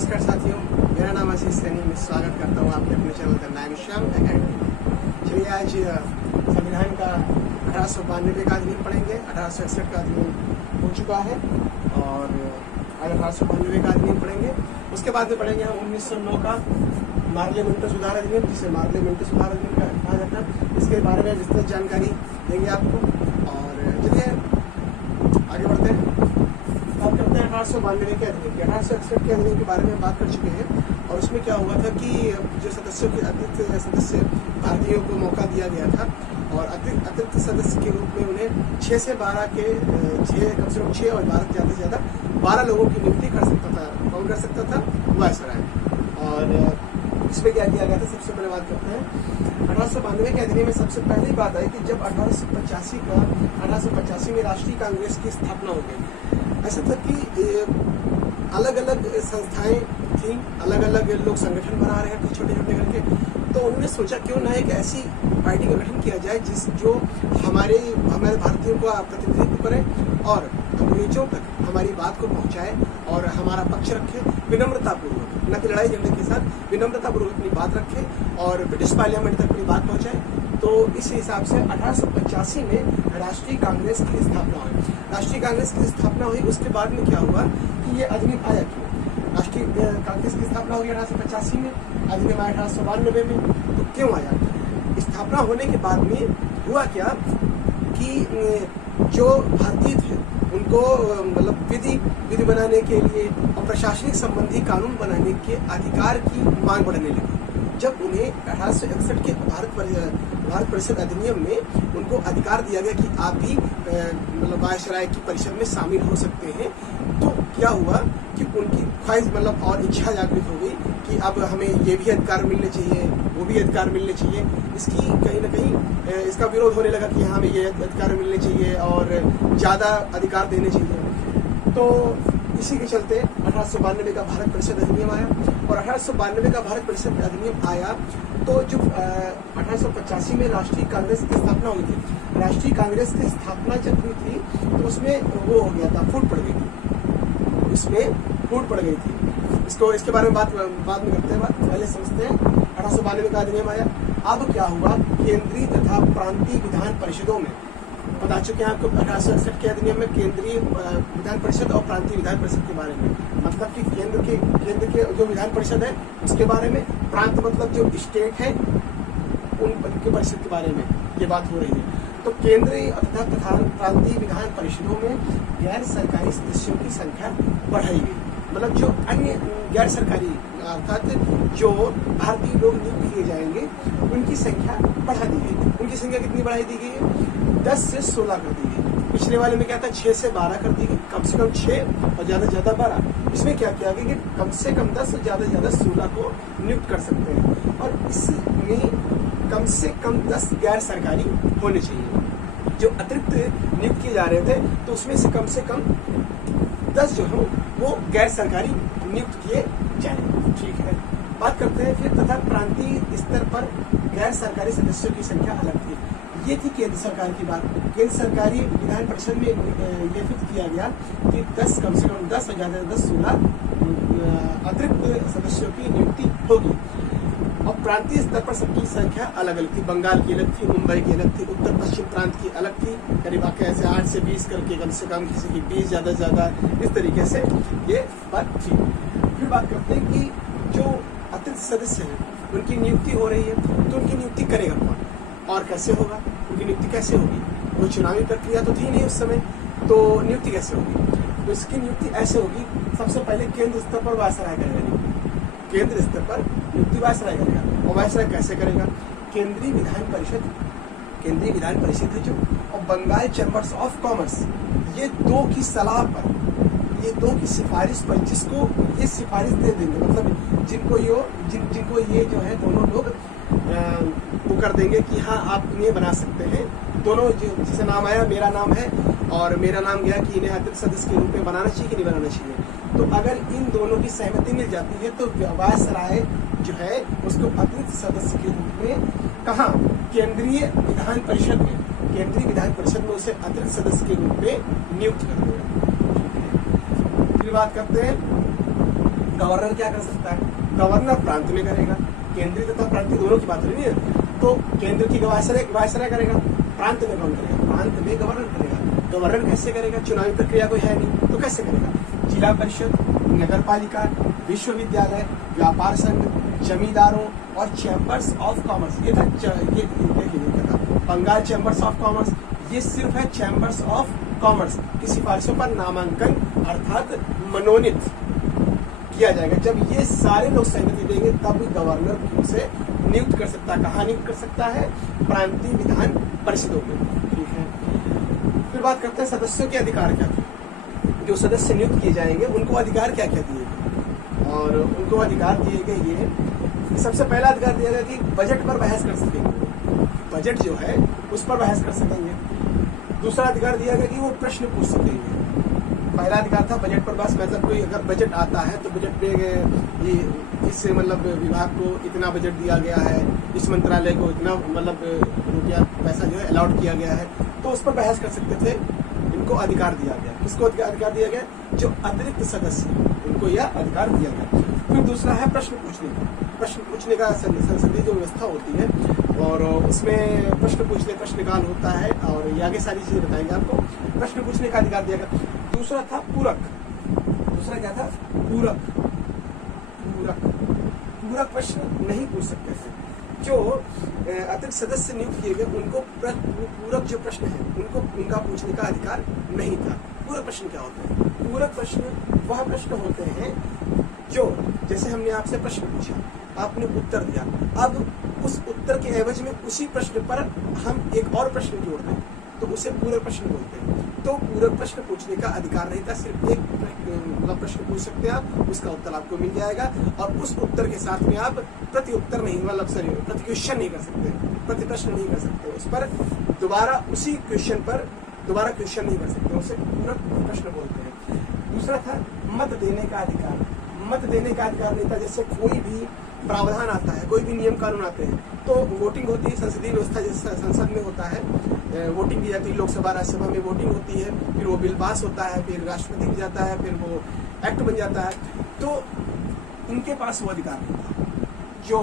नमस्कार साथियों, मेरा नाम आशीष सैनी। मैं स्वागत करता हूँ आपके अपने चैनल द नाम श्याम अकेडमी। चलिए आज संविधान का 1892 का अधिनियम पढ़ेंगे। 1861 का अधिनियम हो चुका है और 1892 का अधिनियम पढ़ेंगे। उसके बाद में पढ़ेंगे हम 1909 का पार्लियामेंट सुधार अधिनियम, जिसे पार्लियामेंट सुधार अधिनियम कहा जाता है। इसके बारे में विस्तृत जानकारी देंगे आपको। और चलिए आगे बढ़ते हैं, बात करते हैं 1892 के अधिनियम की। 1861 के अधिनियम के बारे में बात कर चुके हैं और उसमें क्या हुआ था कि जो सदस्यों के अतिरिक्त सदस्य भारतीयों को मौका दिया गया था और अतिरिक्त सदस्य के रूप में उन्हें 6 से 12 के 6 कम से कम 6 और भारत ज़्यादा से ज़्यादा 12 लोगों की नियुक्ति कर सकता था। कौन कर सकता था? वायसराय। और इसमें क्या किया गया था, सबसे पहले बात करते हैं 1892 के अधिनियम में। सबसे पहली बात है कि जब 1885 में राष्ट्रीय कांग्रेस की स्थापना हो गई। ऐसा था कि अलग अलग संस्थाएं थी, अलग अलग लोग संगठन बना रहे थे छोटे छोटे करके। तो उन्होंने सोचा क्यों ना एक ऐसी पार्टी का गठन किया जाए जो हमारे भारतीयों का प्रतिनिधित्व करे और अंग्रेजों तक हमारी बात को पहुंचाए और हमारा पक्ष रखे विनम्रतापूर्वक, न कि लड़ाई झगड़े के साथ, विनम्रतापूर्वक अपनी बात रखे और ब्रिटिश पार्लियामेंट तक अपनी बात पहुंचाए। तो इस हिसाब से 1885 में राष्ट्रीय कांग्रेस की स्थापना हुई। राष्ट्रीय कांग्रेस की स्थापना हुई, उसके बाद में क्या हुआ कि ये अधिनियम आया क्यों? राष्ट्रीय कांग्रेस की स्थापना हुई 1885 में, अधिनियम आया 1892 में। तो क्यों आया? स्थापना होने के बाद में हुआ क्या कि जो भारतीय थे उनको मतलब विधि बनाने के लिए और प्रशासनिक संबंधी कानून बनाने के अधिकार की मांग बढ़ने लगी। जब उन्हें 1861 के भारत परिषद अधिनियम में उनको अधिकार दिया गया कि आप भी मतलब वायसराय की परिषद में शामिल हो सकते हैं, तो क्या हुआ कि उनकी ख्वाहिश मतलब और इच्छा जागृत हो गई कि अब हमें ये भी अधिकार मिलने चाहिए, वो भी अधिकार मिलने चाहिए। इसकी कहीं ना कहीं इसका विरोध होने लगा कि हमें ये अधिकार मिलने चाहिए और ज़्यादा अधिकार देने चाहिए। तो इसी के चलते 1892 का भारत परिषद अधिनियम आया। और 1892 का भारत परिषद अधिनियम आया तो जो 1885 में राष्ट्रीय कांग्रेस की स्थापना हुई थी। राष्ट्रीय कांग्रेस की स्थापना जब हुई थी तो उसमें वो हो गया था, फूट पड़ गई थी, इसमें फूट पड़ गई थी। इसके बारे में बाद में करते हैं, पहले समझते हैं 1892 का अधिनियम आया। अब क्या हुआ, केंद्रीय तथा प्रांतीय विधान परिषदों में बता चुके हैं आपको 1861 के अधिनियम में केंद्रीय विधान परिषद और प्रांतीय विधान परिषद के बारे में। मतलब कि केंद्र के जो विधान परिषद है उसके बारे में, प्रांत मतलब जो स्टेट है उनके परिषद के बारे में ये बात हो रही है। तो केंद्रीय तथा प्रांतीय विधान परिषदों में गैर सरकारी सदस्यों की संख्या बढ़ाई गई। मतलब जो अन्य गैर सरकारी अर्थात जो भारतीय लोग नियुक्त किए जाएंगे उनकी संख्या बढ़ा दी गई। उनकी संख्या कितनी बढ़ाई दी गई है? 10 से 16 कर दी गई। पिछले वाले में क्या था, 6 से 12 कर दी गई, कम से कम 6 और ज्यादा से ज्यादा 12। इसमें क्या किया गया कि कम से कम 10 और ज्यादा से ज्यादा 16 को नियुक्त कर सकते हैं। और इसमें कम से कम 10 गैर सरकारी होने चाहिए। जो अतिरिक्त नियुक्त किए जा रहे थे तो उसमें से कम 10 जो है वो गैर सरकारी नियुक्त किए जाए। ठीक है, बात करते हैं फिर तथा प्रांतीय स्तर पर गैर सरकारी सदस्यों की संख्या अलग थी। ये थी केंद्र सरकार की बात। केंद्र सरकारी विधान परिषद में ये फिक्स किया गया कि 10 कम से कम 10 और ज्यादा से 16 अतिरिक्त सदस्यों की नियुक्ति होगी। और प्रांतीय स्तर पर सबकी संख्या अलग अलग थी। बंगाल की अलग थी, मुंबई की अलग थी, उत्तर पश्चिम प्रांत की अलग थी। करीब ऐसे 8 से 20 करके कम से कम, किसी की 20, ज्यादा से ज्यादा, इस तरीके से ये बात थी। फिर बात करते हैं कि जो अतिरिक्त सदस्य हैं उनकी नियुक्ति हो रही है, तो उनकी नियुक्ति करेगा कौन और कैसे होगा? उनकी नियुक्ति कैसे होगी? कोई चुनावी प्रक्रिया तो थी नहीं उस समय, तो नियुक्ति कैसे होगी? तो इसकी नियुक्ति ऐसे होगी, सबसे पहले केंद्र स्तर पर वायसराय करेगा। केंद्र स्तर पर नियुक्ति वायसराय करेगा। और वायसराय कैसे करेगा? केंद्रीय विधान परिषद है जो, और बंगाल चैम्बर्स ऑफ कॉमर्स, ये दो की सलाह पर, ये दो की सिफारिश पर, जिसको ये सिफारिश दे देंगे, मतलब जिनको ये जो है दोनों लोग वो कर देंगे कि हाँ आप इन्हें बना सकते हैं। दोनों जिसे नाम आया, मेरा नाम है और मेरा नाम गया कि इन्हें अतिरिक्त सदस्य के रूप में बनाना चाहिए कि नहीं बनाना चाहिए। तो अगर इन दोनों की सहमति मिल जाती है तो वायसराय जो है उसको अतिरिक्त सदस्य के रूप में कहाँ, केंद्रीय विधान परिषद में उसे अतिरिक्त सदस्य के रूप में नियुक्त कर देगा। फिर बात करते हैं गवर्नर क्या कर सकता है? गवर्नर प्रांत में करेगा, केंद्रीय तथा प्रांतीय दोनों की बात हो रही है। तो केंद्र की वायसराय करेगा, प्रांत में कौन करेगा? प्रांत में गवर्नर करेगा। गवर्नर कैसे करेगा? चुनावी प्रक्रिया कोई है नहीं, तो कैसे करेगा? जिला परिषद, नगर पालिका, विश्वविद्यालय, व्यापार संघ, जमींदारों और चैम्बर्स ऑफ कॉमर्स। ये था बंगाल चैम्बर्स ऑफ कॉमर्स। ये सिर्फ है चैम्बर्स ऑफ कॉमर्स की सिफारिशों पर नामांकन अर्थात मनोनीत किया जाएगा। जब ये सारे लोग सहमति देंगे तब गवर्नर उसे नियुक्त कर सकता है। कहाँ नियुक्त कर सकता है? प्रांतीय विधान परिषदों में। ठीक है, फिर बात करते हैं सदस्यों के अधिकार क्या थे। जो सदस्य नियुक्त किए जाएंगे उनको अधिकार क्या क्या दिए गए, और उनको अधिकार दिए गए ये सबसे पहला अधिकार दिया गया कि बजट पर बहस कर सकेंगे, बजट जो है उस पर बहस कर सकेंगे। दूसरा अधिकार दिया गया कि वो प्रश्न पूछ सकेंगे। पहला अधिकार था बजट पर बहस, मतलब कोई अगर बजट आता है तो बजट पे ये इस मतलब विभाग को इतना बजट दिया गया है, इस मंत्रालय को इतना मतलब रुपया पैसा जो है अलाउट किया गया है, तो उस पर बहस कर सकते थे। इनको अधिकार दिया गया। किसको अधिकार दिया गया? जो अतिरिक्त सदस्य, उनको यह अधिकार दिया गया। फिर दूसरा है प्रश्न पूछने का। प्रश्न पूछने का संसदीय जो व्यवस्था होती है और उसमें प्रश्न पूछने प्रश्नकाल होता है, और ये आगे सारी चीजें बताएंगे आपको। प्रश्न पूछने का अधिकार दिया गया। दूसरा था पूरक। दूसरा क्या था? पूरक। पूरक प्रश्न नहीं पूछ सकते थे। जो अतिरिक्त सदस्य नियुक्त किए गए उनको पूरक जो प्रश्न है उनका पूछने का अधिकार नहीं था। पूरक प्रश्न क्या होते हैं? पूरक प्रश्न वह प्रश्न होते हैं जो, जैसे हमने आपसे प्रश्न पूछा, आपने उत्तर दिया, अब उस उत्तर के एवज में उसी प्रश्न पर हम एक और प्रश्न जोड़ दें तो उसे पूरक प्रश्न बोलते हैं। तो पूरक प्रश्न पूछने का अधिकार नहीं था। सिर्फ एक मतलब प्रश्न पूछ सकते हैं आप, उसका उत्तर आपको मिल जाएगा, और उस उत्तर के साथ में आप प्रति उत्तर नहीं, मतलब प्रति क्वेश्चन नहीं कर सकते, प्रति प्रश्न नहीं कर सकते, उस पर दोबारा उसी क्वेश्चन पर दोबारा क्वेश्चन नहीं कर सकते, उसे पूरक प्रश्न बोलते हैं। दूसरा था मत देने का अधिकार। मत देने का अधिकार नहीं था। जैसे कोई भी प्रावधान आता है, कोई भी नियम कानून आते हैं तो वोटिंग होती है, संसदीय व्यवस्था जैसे संसद में होता है, वोटिंग की जाती है, लोकसभा राज्यसभा में वोटिंग होती है, फिर वो बिल पास होता है, फिर राष्ट्रपति को जाता है, फिर वो एक्ट बन जाता है। तो इनके पास वो अधिकार नहीं था। जो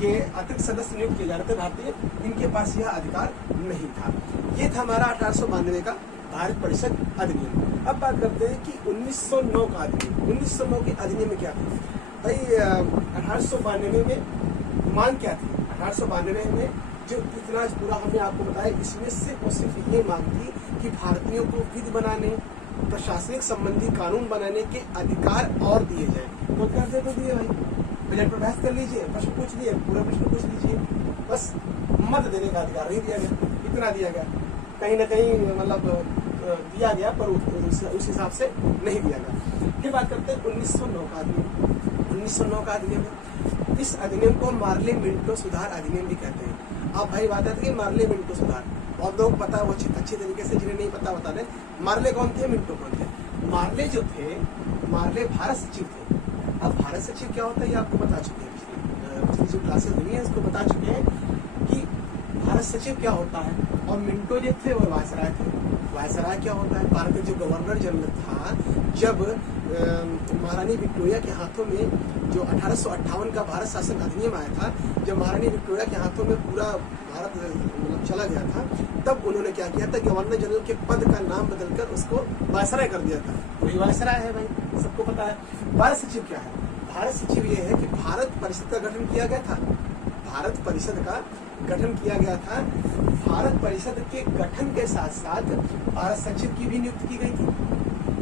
ये अतिरिक्त सदस्य नियुक्त किए जा रहे थे भारतीय, इनके पास यह अधिकार नहीं था। ये था हमारा 1892 का भारत परिषद अधिनियम। अब बात करते हैं कि 1909 का अधिनियम। 1909 के अधिनियम में क्या था भाई? 1892 में मांग क्या थी? 1892 में जो इतना पूरा हमने आपको बताया, इसमें सिर्फ और सिर्फ ये मांग थी कि भारतीयों को विधि बनाने, प्रशासनिक संबंधी कानून बनाने के अधिकार और दिए जाए। तो अधिकार दे तो दिए भाई, बजट पर बहस कर लीजिए, प्रश्न पूछ लिए, पूरा प्रश्न पूछ लीजिए, बस मत देने का अधिकार नहीं दिया गया, इतना दिया गया। कहीं ना कहीं मतलब दिया गया, पर उस हिसाब से नहीं दिया गया। फिर बात करते हैं 1909 का अधिनियम। 1909 का अधिनियम, इस अधिनियम को मार्ले मिंटो सुधार अधिनियम भी कहते हैं। अब भाई बात है कि मार्ले मिंटो सुधार, बहुत लोग पता है वो अच्छी तरीके से, जिन्हें नहीं पता बता दें। मार्ले कौन थे, मिंटो कौन थे? मार्ले जो थे, मार्ले भारत सचिव थे। अब भारत सचिव क्या होता है ये आपको बता चुके हैं, पिछली जो क्लासेस हुई है उसको बता चुके हैं कि भारत सचिव क्या होता है। और मिंटो जो थे वो वायसराय थे। वायसराय क्या होता है? भारत का जो गवर्नर जनरल था, जब महारानी विक्टोरिया के हाथों में जो 1858 का भारत शासन अधिनियम आया था, जब महारानी विक्टोरिया के हाथों में पूरा भारत मतलब चला गया था, तब उन्होंने क्या किया था? गवर्नर जनरल के पद का नाम बदलकर उसको वायसराय कर दिया था। वही वायसराय है भाई, सबको पता है। भारत सचिव क्या है? भारत सचिव ये है कि भारत परिषद का गठन किया गया था। भारत परिषद का गठन किया गया था। भारत परिषद के गठन के साथ साथ भारत सचिव की भी नियुक्ति की गई थी।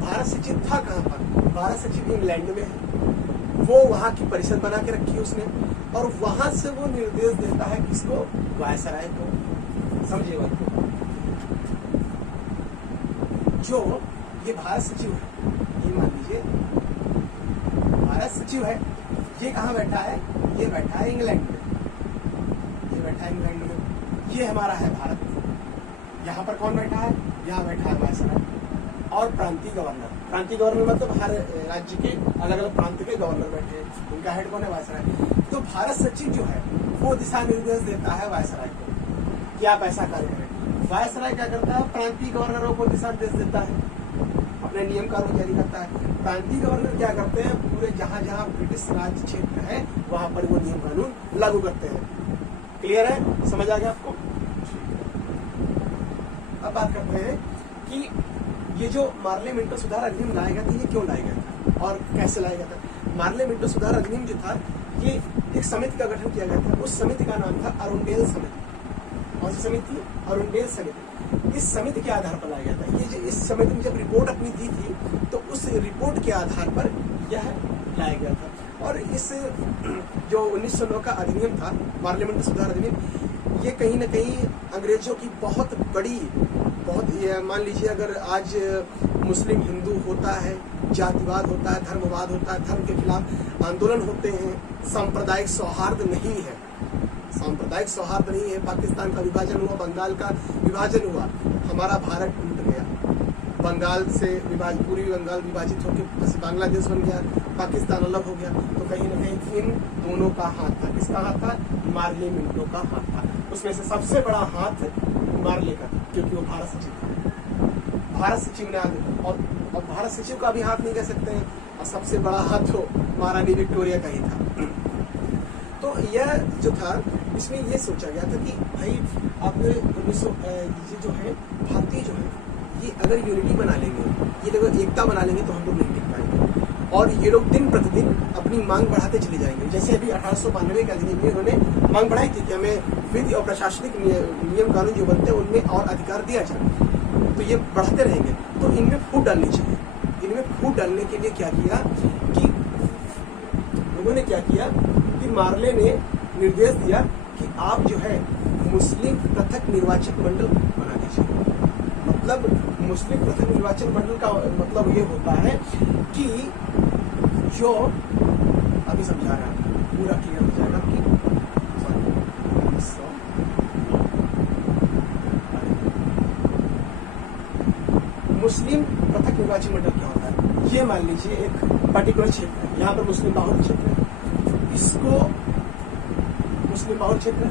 भारत सचिव था कहाँ पर? भारत सचिव इंग्लैंड में है। वो वहाँ की परिषद बना के रखी उसने, और वहां से वो निर्देश देता है किसको? वायसराय को। समझिए बात को। जो ये भारत सचिव है, ये मान लीजिए भारत सचिव है, ये कहाँ बैठा है? ये बैठा है इंग्लैंड में। ये बैठा है इंग्लैंड में। ये हमारा है भारत। यहाँ पर कौन बैठा है? यहाँ बैठा है वायसराय और प्रांतीय गवर्नर। प्रांतीय गवर्नर मतलब हर राज्य के अलग अलग प्रांत के गवर्नर बैठे हैं, उनका हेड कौन है? वायसराय। तो भारत सचिव जो है वो दिशा निर्देश देता है वायसराय को कि आप ऐसा कार्य करें। वायसराय क्या करता है? प्रांतीय गवर्नरों को दिशा निर्देश देता है। अपने नियम कानून जारी करता है। प्रांतीय गवर्नर क्या करते हैं, पूरे जहां जहां ब्रिटिश राज क्षेत्र है वहां पर वो नियम कानून लागू करते हैं। क्लियर है, समझ आ गया आपको? अब बात करते हैं कि ये जो मार्ले मिंटो सुधार अधिनियम लाया गया था, ये क्यों लाया गया था और कैसे लाया गया था। मार्ले मिंटो सुधार अधिनियम जो था, ये एक समिति का गठन किया गया था। उस समिति का नाम था अरुंडेल समिति। कौन सी समिति थी? अरुंडेल समिति। इस समिति के आधार पर लाया गया था। ये जो इस समिति ने जब रिपोर्ट अपनी दी थी, तो उस रिपोर्ट के आधार पर यह लाया गया था। और इस जो 1909 का अधिनियम था, मार्ले मिंटो सुधार अधिनियम, ये कहीं ना कहीं अंग्रेजों की बहुत बड़ी, मान लीजिए अगर आज मुस्लिम हिंदू होता है, जातिवाद होता है, धर्मवाद होता है, धर्म के खिलाफ आंदोलन होते हैं, सांप्रदायिक सौहार्द नहीं है, सांप्रदायिक सौहार्द नहीं है, पाकिस्तान का विभाजन हुआ, बंगाल का विभाजन हुआ, हमारा भारत टूट गया, बंगाल से पूरी बंगाल विभाजित होकर बांग्लादेश बन गया, पाकिस्तान अलग हो गया। तो कहीं ना कहीं इन दोनों का हाथ था। किसका हाथ था? मार्ले मिंटो का हाथ था। उसमें से सबसे बड़ा हाथ मार्ले का, क्योंकि वो भारत सचिव था। भारत सचिव ने और भारत सचिव का भी हाथ नहीं कह सकते हैं, और सबसे बड़ा हाथ तो महारानी विक्टोरिया का ही था। तो यह जो था, इसमें ये सोचा गया था कि भाई अब 1900 ये जो है भारतीय जो है, ये अगर यूनिटी बना लेंगे, ये अगर एकता बना लेंगे, तो हम लोग नहीं टिक पाएंगे। और ये लोग दिन प्रतिदिन अपनी मांग बढ़ाते चले जाएंगे। जैसे अभी 1892 के अधिनियम में उन्होंने मांग बढ़ाई थी कि हमें विधि और प्रशासनिक नियम कानून जो बनते हैं उनमें और अधिकार दिया जाए, तो ये बढ़ाते रहेंगे। तो इनमें फूट डालनी चाहिए। इनमें फूट डालने के लिए क्या किया कि लोगों ने क्या किया कि मार्ले ने निर्देश दिया कि आप जो है मुस्लिम पृथक निर्वाचक मंडल बना दीजिए। मतलब मुस्लिम पृथक निर्वाचन मंडल का मतलब ये होता है कि जो अभी समझा रहा है, पूरा क्लियर हो जाएगा कि मुस्लिम पृथक निर्वाचन मंडल क्या होता है। ये मान लीजिए एक पर्टिकुलर क्षेत्र है, यहाँ पर मुस्लिम बाहुल क्षेत्र है, इसको मुस्लिम बाहुल क्षेत्र है,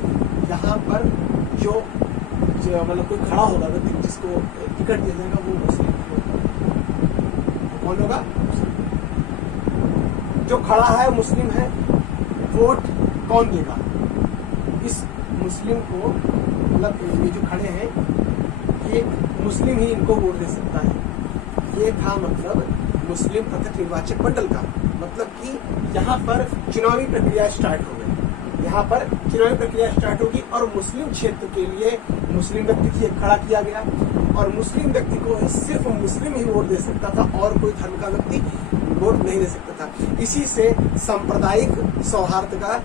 यहाँ पर जो मतलब कोई खड़ा होगा व्यक्ति जिसको टिकट दिया जाएगा वो मुस्लिम होगा। कौन होगा? जो खड़ा है मुस्लिम है, वोट कौन देगा? इस मुस्लिम को, मतलब ये जो खड़े हैं ये मुस्लिम ही इनको वोट दे सकता है। ये था मतलब मुस्लिम पृथक निर्वाचक मंडल का। मतलब कि यहाँ पर चुनावी प्रक्रिया स्टार्ट हो गई, यहाँ पर चुनावी प्रक्रिया स्टार्ट होगी और मुस्लिम क्षेत्र के लिए मुस्लिम व्यक्ति की खड़ा किया गया, और मुस्लिम व्यक्ति को सिर्फ मुस्लिम ही वोट दे सकता था और कोई धर्म का व्यक्ति वोट नहीं दे सकता था। इसी से सांप्रदायिक सौहार्द का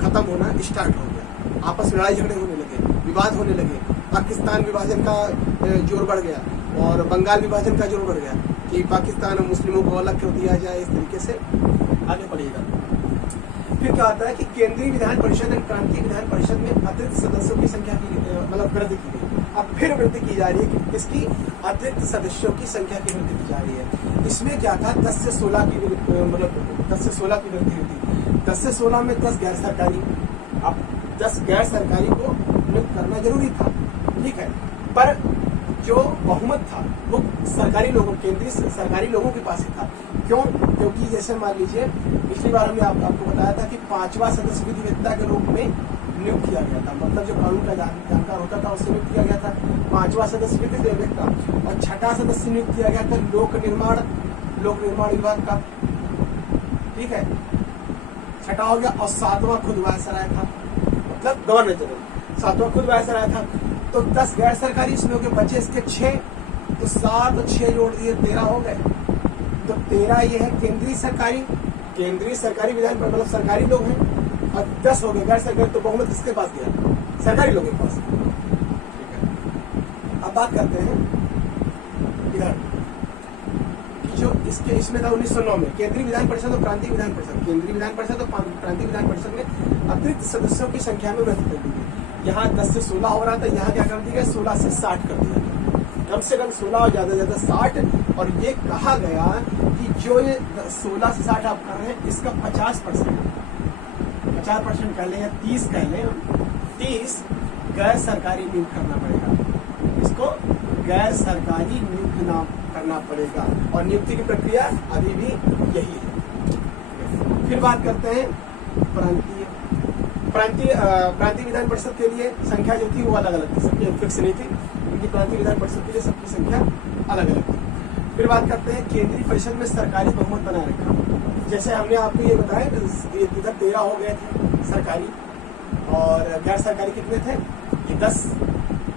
खत्म होना स्टार्ट हो गया। आपस में लड़ाई झगड़े होने लगे, विवाद होने लगे, पाकिस्तान विभाजन का जोर बढ़ गया और बंगाल विभाजन का जोर बढ़ गया कि पाकिस्तान और मुस्लिमों को अलग कर दिया जाए। इस तरीके से आगे बढ़ेगा। फिर क्या होता है कि केंद्रीय विधान परिषद और प्रांतीय विधान परिषद में अतिरिक्त सदस्यों की संख्या की मतलब वृद्धि की गई। अब फिर वृद्धि की जा रही है कि इसकी अतिरिक्त सदस्यों की संख्या की वृद्धि की जा रही है। इसमें क्या था, 10 से 16 की मतलब 10 से 16 की वृद्धि हुई थी। 10 से 16 में 10 गैर सरकारी, अब 10 गैर सरकारी को नियुक्त करना जरूरी था, ठीक है, पर जो बहुमत था वो सरकारी लोगों, केंद्रीय सरकारी लोगों के पास ही था। क्यों? क्योंकि जैसे मान लीजिए पिछली बार हमने आपको बताया था कि 5वां सदस्य विधिवेत्ता के रूप में नियुक्त किया गया था। मतलब जो कानून का जानकार होता था उससे नियुक्त किया गया था 5वां सदस्य विधिवेत्ता, और 6ठा सदस्य नियुक्त किया गया था लोक निर्माण विभाग का, ठीक है, 6ठा हो गया। और 7वां खुद वायसराय था, मतलब गवर्नर जनरल, 7वां खुद वायसराय था। तो 10 गैर सरकारी इसमें हो गए, बचे इसके 6, तो 7 और 6 जोड़ दिए 13 हो गए। तो 13 ये है केंद्रीय सरकारी विधान पर, मतलब सरकारी लोग हैं, और 10 हो गए गैर सरकारी। तो बहुमत किसके पास गया? सरकारी लोगों के पास, ठीक है। अब बात करते हैं इधर कि जो इसमें था 1909 में केंद्रीय विधान परिषद और प्रांतीय विधान परिषद, केंद्रीय विधान परिषद और प्रांतीय विधान परिषद में अतिरिक्त सदस्यों की संख्या में वृद्धि कर दी गई। यहाँ 10 से 16 हो रहा था, यहाँ क्या कर दिया गया, 16 से 60 कर दिया गया। कम से कम 16 और ज्यादा से ज्यादा 60। और ये कहा गया कि जो ये 16 से 60 आप कर रहे हैं इसका 50% कह लें या 30 कह लें, 30 गैर सरकारी नियुक्त करना पड़ेगा। इसको गैर सरकारी नियुक्त नाम करना पड़ेगा और नियुक्ति की प्रक्रिया अभी भी यही है। फिर बात करते हैं प्रांतीय विधान परिषद के लिए संख्या जो थी वो अलग अलग थी, सबकी फिक्स नहीं थी, क्योंकि प्रांतीय विधान परिषद के लिए सबकी संख्या अलग अलग थी। फिर बात करते हैं केंद्रीय परिषद में सरकारी बहुमत बनाए रखा। जैसे हमने आपको ये बताया इधर 13 हो गए थे सरकारी और गैर सरकारी कितने थे, ये 10।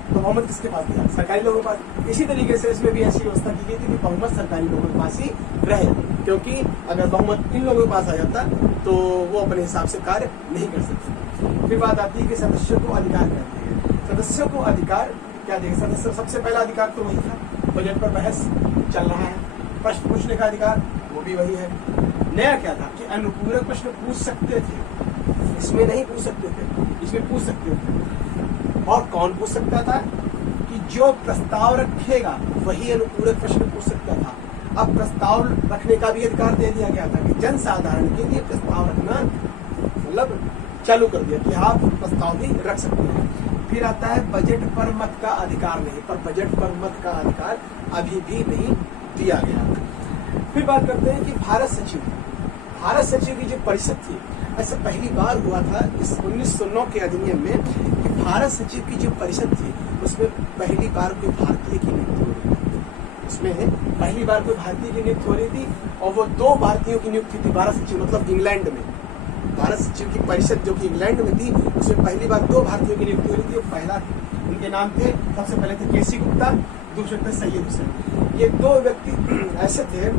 तो बहुमत किसके पास दिया, सरकारी लोगों के पास। इसी तरीके से इसमें भी ऐसी व्यवस्था की गई थी कि बहुमत सरकारी लोगों के पास ही रहे, क्योंकि अगर बहुमत इन लोगों के पास आ जाता तो वो अपने हिसाब से कार्य नहीं कर सकते। फिर बात आती है कि सदस्यों को अधिकार क्या दिए। सदस्यों को अधिकार क्या देगा, सदस्य सबसे पहला अधिकार तो वही था, बजट पर बहस चल रहा है, प्रश्न पूछने का अधिकार वो भी वही है। नया क्या था कि अनुपूरक प्रश्न पूछ सकते थे, इसमें नहीं पूछ सकते थे, इसमें पूछ सकते थे। और कौन पूछ सकता था कि जो प्रस्ताव रखेगा वही अनुपूरक प्रश्न पूछ सकता था। अब प्रस्ताव रखने का भी अधिकार दे दिया गया था कि जनसाधारण के लिए प्रस्ताव रखना मतलब चालू कर दिया कि आप प्रस्ताव भी रख सकते हैं। फिर आता है बजट पर मत का अधिकार नहीं, पर बजट पर मत का अधिकार अभी भी नहीं दिया गया। फिर बात करते हैं कि भारत सचिव की जो परिषद थी, ऐसा पहली बार हुआ था इस 1909 के अधिनियम में कि भारत सचिव की जो परिषद थी उसमें पहली बार कोई भारतीय की नियुक्ति हो रही थी। उसमें पहली बार कोई भारतीय की नियुक्ति हो रही थी और वो 2 भारतीयों की नियुक्ति थी भारत सचिव, मतलब इंग्लैंड में। भारत सचिव की परिषद जो कि इंग्लैंड में थी उसमें पहली बार 2 भारतीयों की नियुक्ति हो रही थी। पहला उनके नाम थे, सबसे पहले थे केसी गुप्ता, दूसरे थे सैयद हुसैन। ये 2 व्यक्ति ऐसे थे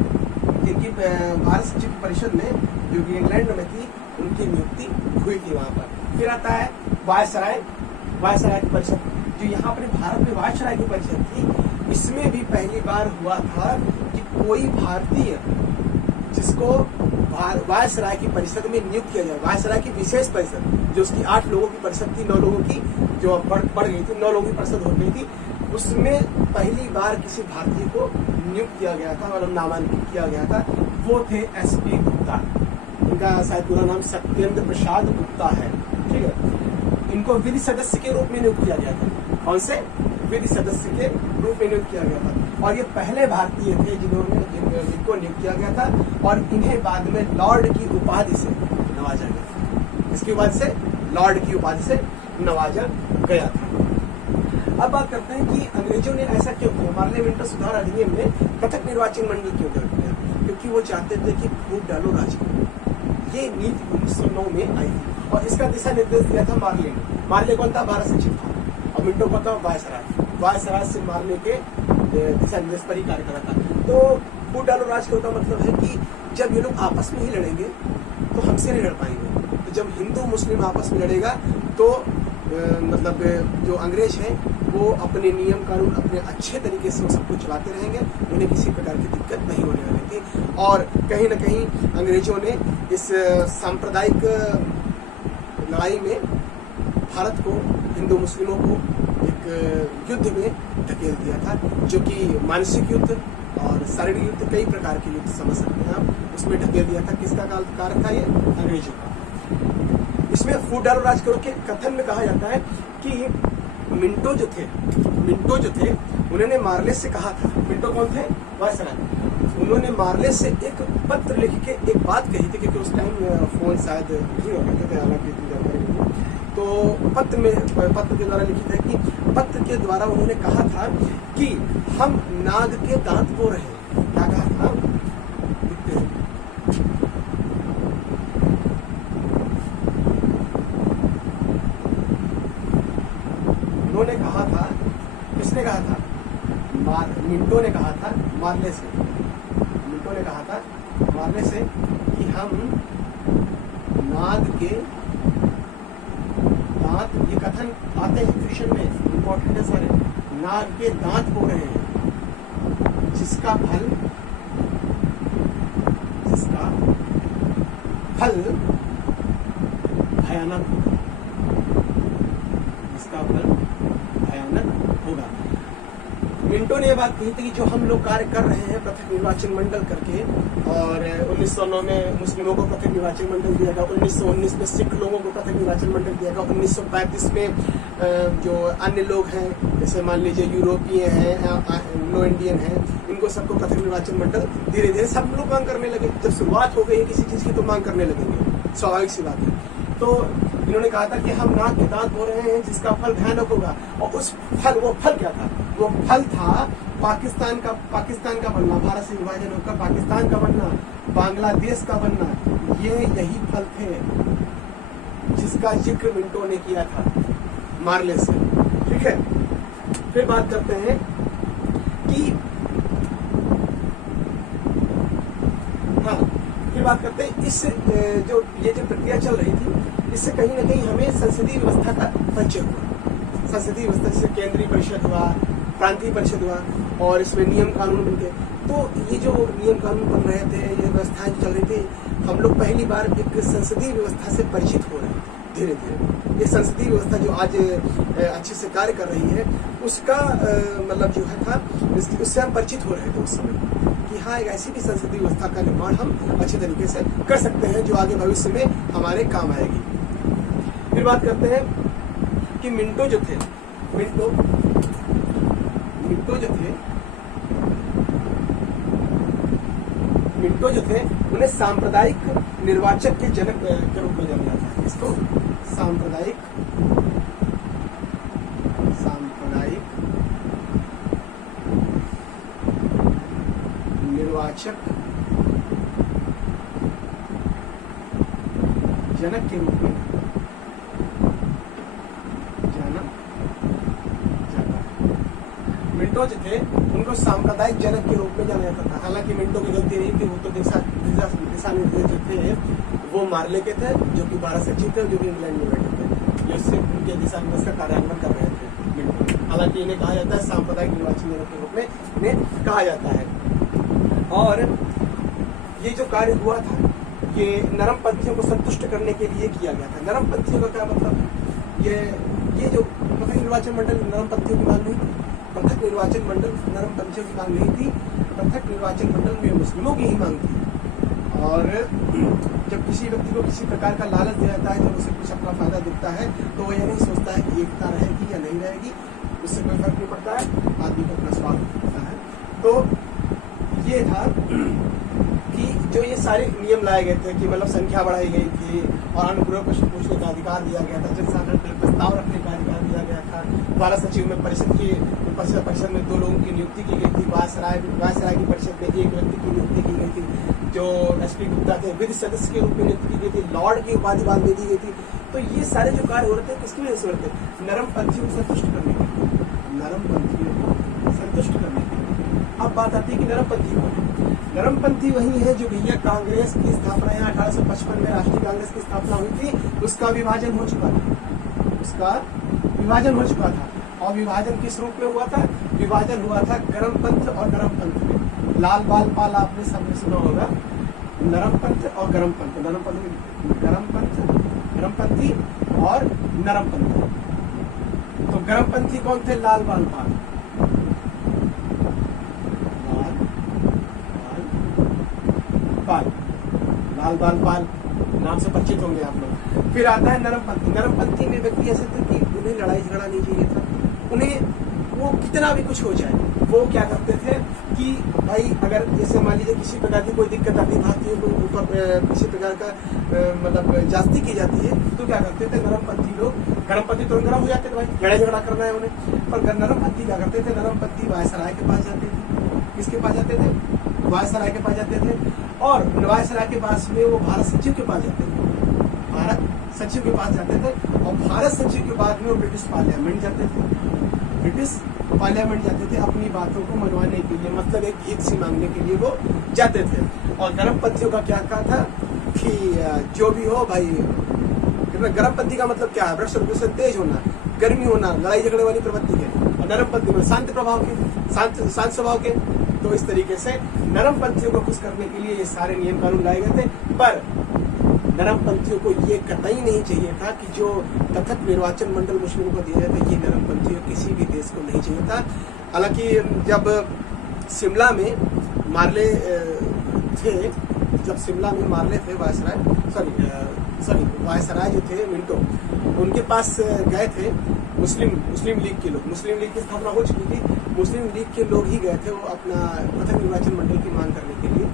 जिनकी भारत सचिव की परिषद में जो कि इंग्लैंड में थी उनकी नियुक्ति हुई थी वहां पर। फिर आता है वायसराय की परिषद, जो यहाँ अपने भारत में वायसराय की परिषद थी। इसमें भी पहली बार हुआ था कि कोई भारतीय जिसको वायसराय की परिषद में नियुक्त किया जाए, वायसराय की विशेष परिषद जो उसकी 8 लोगों की परिषद थी, 9 लोगों की जो बढ़ गई थी, 9 लोगों की परिषद हो गई थी, उसमें पहली बार किसी भारतीय को नियुक्त किया गया था और नामांकित किया गया था। वो थे SP गुप्ता, इनका शायद पूरा नाम सत्येंद्र प्रसाद गुप्ता है, ठीक है। इनको विधि सदस्य के रूप में नियुक्त किया गया था। कौन से? विधि सदस्य के रूप में नियुक्त किया गया था और ये पहले भारतीय थे जिनको नियुक्त किया गया था और इन्हें बाद में लॉर्ड की उपाधि से नवाजा गया। इसकी उपाधि से लॉर्ड की उपाधि से नवाजा गया था। अब बात करते हैं कि अंग्रेजों ने ऐसा क्यों किया, पार्लियामेंट सुधार अधिनियम में पृथक निर्वाचन मंडल क्यों कर दिया, क्योंकि वो चाहते थे कि फूट डालो राज को। ये नीति 1909 में आई थी और इसका दिशा निर्देश दिया था मार्ले ने। मार्ले कौन था? भारत सचिव था और मिंटो कौन था? वायसराय से मार्ले के दिशा निर्देश पर ही कार्य करा था। तो फूट डालो राज का मतलब है कि जब ये लोग आपस में ही लड़ेंगे तो हमसे नहीं लड़ पाएंगे। तो जब हिंदू मुस्लिम आपस में लड़ेगा तो मतलब जो अंग्रेज हैं वो अपने नियम कानून अपने अच्छे तरीके से सब कुछ चलाते रहेंगे, उन्हें किसी प्रकार की दिक्कत नहीं होने वाली थी। और कहीं न कहीं अंग्रेजों ने इस सांप्रदायिक लड़ाई में भारत को, हिंदू मुस्लिमों को एक युद्ध में धकेल दिया था, जो कि मानसिक युद्ध और शारीरिक युद्ध, कई प्रकार के युद्ध समझ सकते हैं आप, उसमें ढकेल दिया था। किसका कारक था? ये अंग्रेजों का। इसमें फूट डालो राज करो के कथन में कहा जाता है कि मिंटो जो थे उन्होंने मार्ले से कहा था। मिंटो कौन थे? वायसराय। उन्होंने मार्ले से एक पत्र लिख के एक बात कही थी, क्योंकि उस टाइम फोन शायद नहीं हो गए थे, हालांकि तो पत्र के द्वारा लिखित है कि पत्र के द्वारा उन्होंने कहा था कि हम नाग के दांत बो रहे हैं। क्या कहा था? उन्होंने कहा था, किसने कहा था? मिंटो ने कहा था मार्ले से। मिंटो ने कहा था मार्ले से कि हम नाग के दांत, ये कथन आते हैं फिक्शन में, इंपॉर्टेंट है सारे, नाग के दांत बो रहे हैं जिसका फल भयानक होगा, जिसका फल भयानक होगा। मिंटो ने ये बात कही थी कि जो हम लोग कार्य कर रहे हैं पृथक निर्वाचन मंडल करके, और 1909 में मुस्लिमों को पृथक निर्वाचन मंडल दिया गया, 1919 में सिख लोगों को पृथक निर्वाचन मंडल दिया गया, 1935 में जो अन्य लोग हैं जैसे मान लीजिए यूरोपीय हैं, नो इंडियन हैं, इनको सबको पृथक निर्वाचन मंडल धीरे धीरे सब लोग मांग करने लगे। जब शुरुआत हो गई किसी चीज की तो मांग करने लगेंगे, स्वाभाविक सी बात है। तो इन्होंने कहा था कि हम नाक के दांत धो रहे हैं जिसका फल भयानक होगा, और वो फल क्या था? वो फल था पाकिस्तान का बनना, भारत से विभाजन होकर पाकिस्तान का बनना, बांग्लादेश का बनना, यही फल थे जिसका जिक्र मिंटो ने किया था मार्ले से। ठीक है, फिर बात करते हैं कि इस जो प्रक्रिया चल रही थी, इससे कहीं ना कहीं हमें संसदीय व्यवस्था का परिचय हुआ। संसदीय व्यवस्था जैसे केंद्रीय परिषद हुआ, प्रांतीय परिषद हुआ, और इसमें नियम कानून बन गए। तो ये जो नियम कानून बन रहे थे, ये व्यवस्थाएं चल रही थी, हम लोग पहली बार एक संसदीय व्यवस्था से परिचित हो रहे हैं धीरे धीरे। ये संसदीय व्यवस्था जो आज अच्छे से कार्य कर रही है, उसका मतलब जो है था, उससे हम परिचित हो रहे थे उस समय कि हाँ, एक ऐसी भी संसदीय व्यवस्था का निर्माण हम अच्छे तरीके से कर सकते हैं जो आगे भविष्य में हमारे काम आएगी। फिर बात करते हैं कि मिंटो जो थे उन्हें सांप्रदायिक निर्वाचक के जनक के रूप में जाना जाता है। इसको सांप्रदायिक निर्वाचक जनक के रूप में जाना जाता है। मिंटो जो थे उनको सांप्रदायिक जनक के रूप में जाना जाता था। हालांकि मिंटो की गलती नहीं थी, वो तो दिशा निर्देश जो थे वो मार्ले के थे, जो कि 12 सचिव थे, जो कि इंग्लैंड में बैठे थे, जिससे उनके दिशा निर्देश का कार्यान्वयन कर रहे थे मिंटो। हालांकि इन्हें कहा जाता है सांप्रदायिक निर्वाचन जनक के रूप में इन्हें कहा जाता है। और ये जो कार्य हुआ था, ये नरम पंथियों को संतुष्ट करने के लिए किया गया था। नरम पंथियों का क्या मतलब? ये जो पृथक निर्वाचन मंडल नरम पंथियों की मांग नहीं थी, पृथक निर्वाचन मंडल नरम पंथियों की मांग नहीं थी, पृथक निर्वाचन मंडल में मुस्लिमों की ही मांग थी। और जब किसी व्यक्ति को किसी प्रकार का लालच दिया जाता है, जब उसे कुछ अपना फायदा दिखता है, तो वो ये नहीं सोचता है कि एकता रहेगी या नहीं रहेगी, उससे कोई फर्क नहीं पड़ता है, आदमी को अपना स्वार्थ होता है। तो ये था कि जो ये सारे नियम लाए गए थे कि मतलब संख्या बढ़ाई गई थी, और अनुग्रह प्रश्न पूछने का अधिकार दिया गया था, जनसाधारण में प्रस्ताव रखने का अधिकार दिया गया था, 12 सचिव में परिषद में 2 लोगों की नियुक्ति की गई थी, वायसराय की परिषद में 1 व्यक्ति की नियुक्ति की गई थी, जो एसपी गुप्ता थे विधि सदस्य के रूप में नियुक्ति की गई थी, लॉर्ड की उपाधि बाद में दी गई थी। तो ये सारे जो कार्य हो रहे थे किसकी वजह से हो रहे थे? नरम पंथियों को संतुष्ट करने के लिए, नरम पंथियों को संतुष्ट करने के लिए। अब बात आती है कि नरमपंथी कौन है? नरमपंथी वही है जो भैया कांग्रेस की स्थापना यहाँ 1855 में राष्ट्रीय कांग्रेस की स्थापना हुई थी, उसका विभाजन हो चुका था। और विभाजन किस रूप में हुआ था? विभाजन हुआ था गरम पंथ और नरम पंथ में। लाल बाल पाल आपने सबने सुना होगा, नरम पंथ और गरम पंथ, गरमपंथी और नरम पंथ। तो गरमपंथी कौन थे? लाल बाल पाल, लाल बाल पाल नाम से परिचित होंगे आप लोग। फिर आता है नरमपंथी। नरमपंथी में व्यक्ति ऐसे थे कि उन्हें लड़ाई झगड़ा नहीं चाहिए था, उन्हें वो कितना भी कुछ हो जाए, वो क्या करते थे कि भाई अगर जैसे मान लीजिए किसी प्रकार की कोई दिक्कत आती, भारतीयों को ऊपर किसी प्रकार का मतलब जास्ती की जाती है, तो क्या करते थे नरमपंथी लोग? गरमपंथी तो गरम हो जाते थे, भाई लड़ाई झगड़ा करना है उन्हें, पर नरमपंथी क्या करते थे? नरमपंथी वायसराय के पास जाते थे। किसके पास जाते थे? वायसराय के पास जाते थे। और वायसराय के पास में वो भारत सचिव के पास जाते थे, भारत सचिव के पास जाते थे। और भारत सचिव के बाद में वो ब्रिटिश पार्लियामेंट जाते थे, अपनी बातों को मनवाने के लिए, मतलब एक भीख सी मांगने के लिए वो जाते थे। और गरमपंथियों का क्या कहा था कि जो भी हो भाई, गरमपंथी का मतलब क्या है? वृक्ष से तेज होना, गर्मी होना, लड़ाई झगड़े वाली प्रवृत्ति के। और नरमपंथी में शांत प्रभाव के, शांत स्वभाव के। तो इस तरीके से नरमपंथियों को खुश करने के लिए ये सारे नियम कानून लाए गए थे। पर नरमपंथियों को ये कतई नहीं चाहिए था कि जो पृथक निर्वाचन मंडल मुस्लिमों को दिया जाता है, ये नरमपंथियों किसी भी देश को नहीं चाहिए था। हालांकि जब शिमला में मार्ले थे, जब शिमला में मार्ले थे वायसराय, वायसराय जो थे मिंटो, उनके पास गए थे मुस्लिम लीग के लोग। मुस्लिम लीग की स्थापना हो चुकी थी, मुस्लिम लीग के लोग ही गए थे वो अपना पृथक निर्वाचन मंडल की मांग करने के लिए।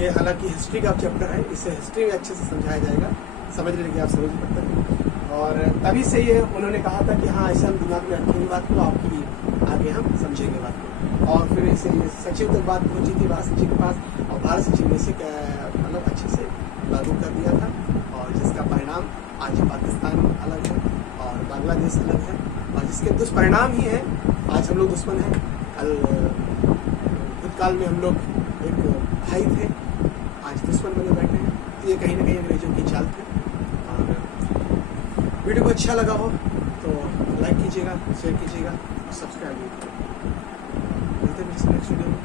ये हालांकि हिस्ट्री का चैप्टर है, इसे हिस्ट्री में अच्छे से समझाया जाएगा, समझ लेंगे आप, समझ सकते हैं। और तभी से ये उन्होंने कहा था कि हाँ, ऐसे हम दिमाग में रखेंगे बात को, आपकी आगे हम समझेंगे बात को। और फिर इसे सचिव तक बात पहुंची थी, भारत सचिव के पास, और भारत सचिव ने इसे मतलब अच्छे से लागू कर दिया था, और जिसका परिणाम आज पाकिस्तान अलग है और बांग्लादेश अलग है, और जिसके दुष्परिणाम ही है आज हम लोग दुश्मन हैं। कल भूतकाल में हम लोग एक भाई थे, आज दुश्मन बने बैठे हैं। तो ये कहीं ना कहीं अंग्रेजों की चाल थी। और वीडियो को अच्छा लगा हो तो लाइक कीजिएगा, शेयर कीजिएगा और सब्सक्राइब भी कीजिएगा। मिलते हैं नेक्स्ट वीडियो में।